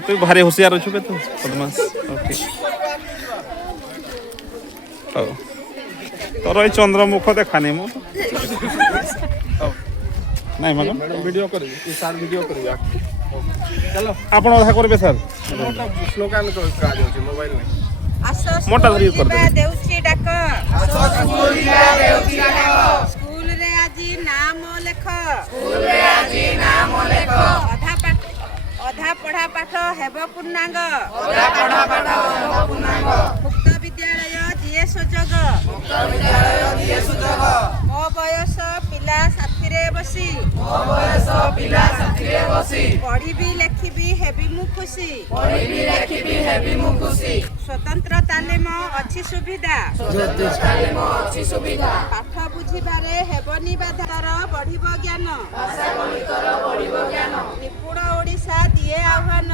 तू भारी होशियार अच्छु के तू बदमाश ओके तोर ये चंद्रमुख देखानी मु नहीं मैडम वीडियो कर सर वीडियो कर चलो आप अधा करेंगे सर स्लोगान मोबाइल में मोटा धरी कर दे देउची डाक स्कूल रे आजी नाम लेख अधा पढ़ा पाठ हेब पूर्णांग मुक्त विद्यालय दिए सुजोग मो बयस पिला साथी रे बसी पढ़ी लेखी हेबी मु खुशी स्वतंत्र तालीम अच्छी सुविधा पाठ बुझिबारे हेबनी बाधार बढ़िब ज्ञान निपुण ओडिशा दिए आह्वान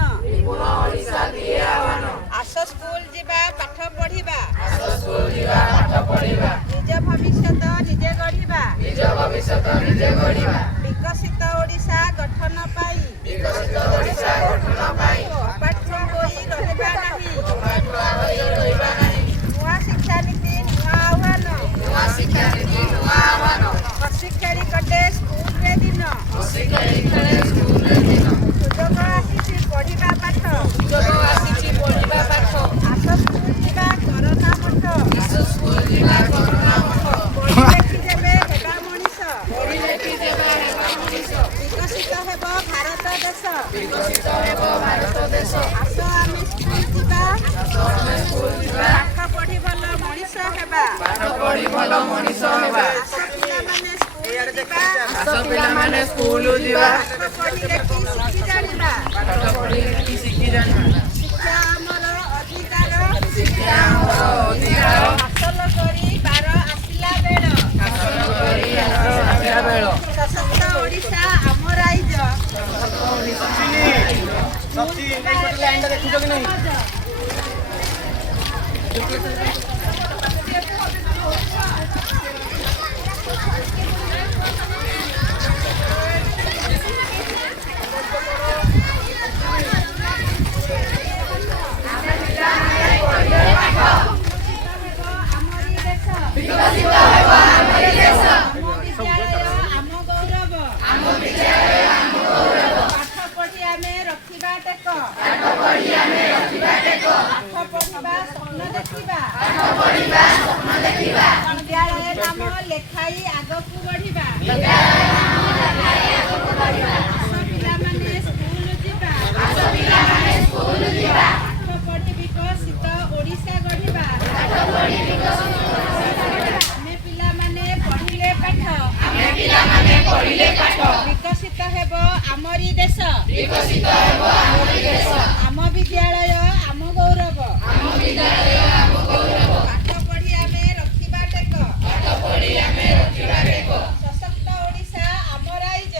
आस स्कूल जीवा पाठ पढ़िबा निज भविष्यत निजे गढ़िबा विकसित ओडिशा गठन पाई अपाठ्य होई रहिबा नाही नुआ शिक्षा नीति नुआ आह्वान हसी खेली कटे स्कूल रे दिन सुजोग आसीछि पढ़िबा पाठ आस स्कूल जीवा करोना मठ पढ़ी लेखि देबे हेबा मनीष विकसित हेब भारत देश आस आमे स्कूल जीवा पाठ पढ़ी भल मनीष हेबा पिलामाने स्कूल जीवा पढ़ी लेखि शिखी जानिबा शिक्षा हमर अधिकार हासिल करी बार आसिला बेल सशक्त ओडिशा आम राइज विद्यालय नाम लेखाई आगकू बढ़िबा आस पिलामाने स्कूल जीवा पाठ पढ़ी विकसित ओडिशा गढ़िबा आमे पिलामाने पढ़िले पाठ विकसित हेब आमरी देश आम विद्यालय आम गौरव पाठ पढ़ी आमे रखिबा टेक सशक्त ओडिशा आम राइज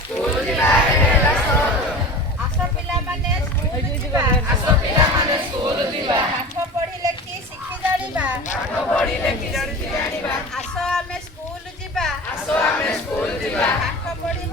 स्कूल जीवारे हेला सहज आस पिलामाने स्कूल जीवा पाठ पढ़ी लेखि शिखी जानिबा आस आमे स्कूल जीवा पाठ पढ़ी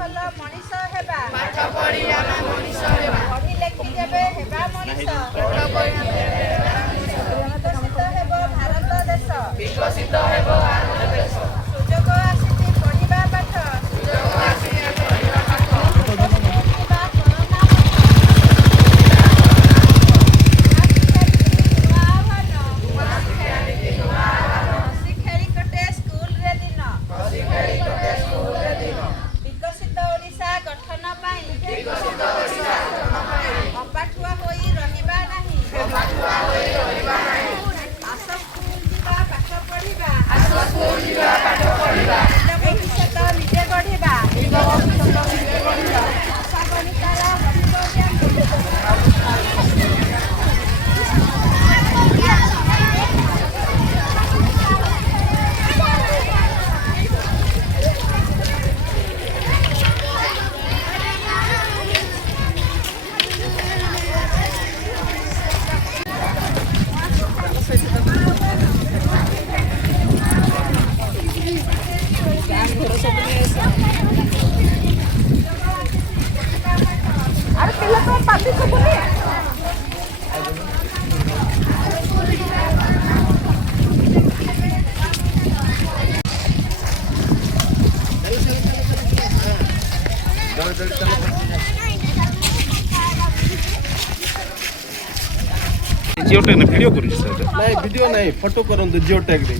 ଭିଡ଼ିଓ କରୁଛି ସାର୍ ନାଇଁ ଭିଡ଼ିଓ ନାଇଁ ଫଟୋ କରନ୍ତୁ ଜିଓ ଟ୍ୟାଗରେ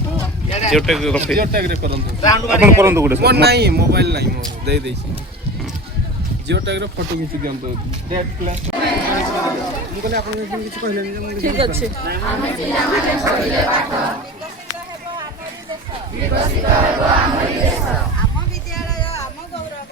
ଜିଓ ଟ୍ୟାଗ୍ ରଖେ ଜିଓ ଟ୍ୟାଗରେ କରନ୍ତୁ ଆପଣ କରନ୍ତୁ ଗୋଟେ ମୋର ସାର୍ ନାହିଁ ମୋବାଇଲ ନାହିଁ ମୁଁ ଦେଇ ଦେଇଛି ଜିଓ ଟ୍ୟାଗରେ ଫଟୋ ଖିଞ୍ଚି ଦିଅନ୍ତୁ ଡେଟ୍ ପ୍ଲାସ୍ ମୁଁ କହିଲି ଆପଣ କିଛି କହିଲେନି ଯେ ମୁଁ ଠିକ ଅଛି ବିକଶିତ ହେବ ଆମରି ଦେଶ ଆମ ବିଦ୍ୟାଳୟ ଆମ ଗୌରବ